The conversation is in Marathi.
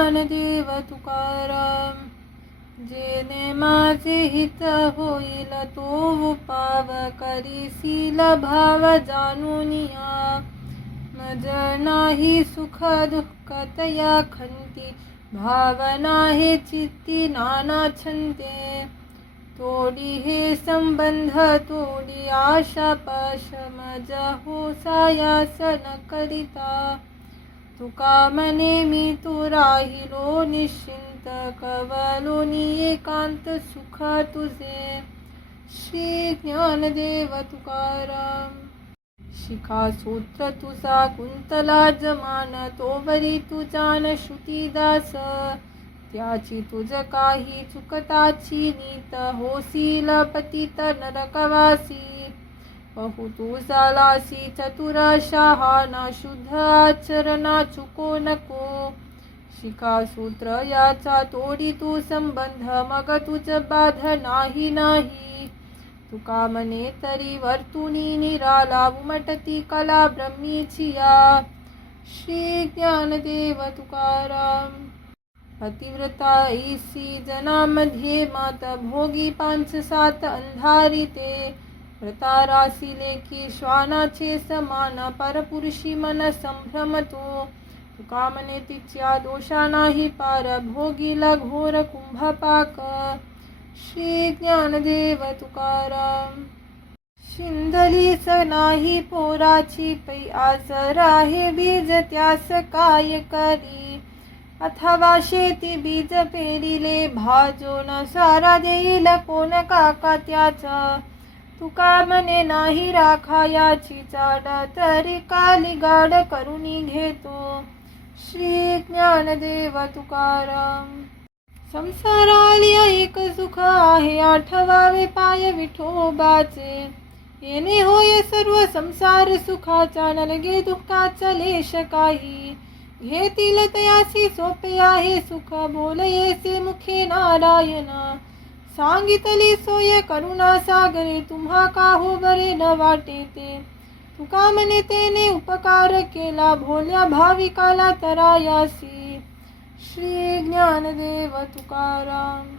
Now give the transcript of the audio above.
ज्ञानदेव तुकाराम. जेणे माझे हित होईल तो उपाव करीसील भाव जाणूनिया. मज नाही सुख दुःख तया खंती भावना हे चित्ती नाना छंते. तोडी हे संबंध तोडी आशा पाश मज हो सायास न करिता. तुका मने मी तो राहिलो निश्चिंत कवलोनी एकांत सुख तुझे. श्री ज्ञानदेव तुकाराम. शिखा सूत्र तुझा कुंतला जमान तोवरी तुझान श्रुतीदास. त्याची तुझ काही चुकताची नीत होसील पतित नरकवासी. बहु तू झालासी चतुर शहाणा शुद्ध आचरणा चुको नको. शिखा सूत्र याचा तोडी तू संबंध मग तुझ बाध नाही नाही. तुका मने तरी वर्तुनी निराला उमटती कला ब्रह्मीचिया. श्री ज्ञानदेव तुकाराम. पतिव्रता ऐसी जनामध्ये मात भोगी 5-7 अंधारिते. व्रता रासी लेखी श्वानाचे समान परपुरुषी मन संभ्रमतो. तुका मने तिच्या दोषा नाही पार भोगीला घोर कुंभपाक. श्री ज्ञानदेव तुकाराम. शिंदलीस नाही पोराची पै आज राहे बीज त्यास काय करी. अथवा शेती बीज पेरिले भाजोन सारा देईल कोण काका त्याचा. तुका मने नाही राखायाची चाड तरी काली गाड करुणी घेतो. श्री ज्ञानदेव तुकाराम. संसाराली एक सुख आहे आठवावे पाय विठोबाचे. येणे होय सर्व संसार सुखाचा नलगे दुःखाचा लेश काही. घेतील तयासी सोपे आहे सुख बोलयेसे मुखे नारायण. सांगितले सोय करुणा सागरे तुम्हा का हो बरे न वाटे ते. तुका मने तेने उपकार केला भोल्या भाविकाला तरायासी. श्री ज्ञानदेव तुकाराम.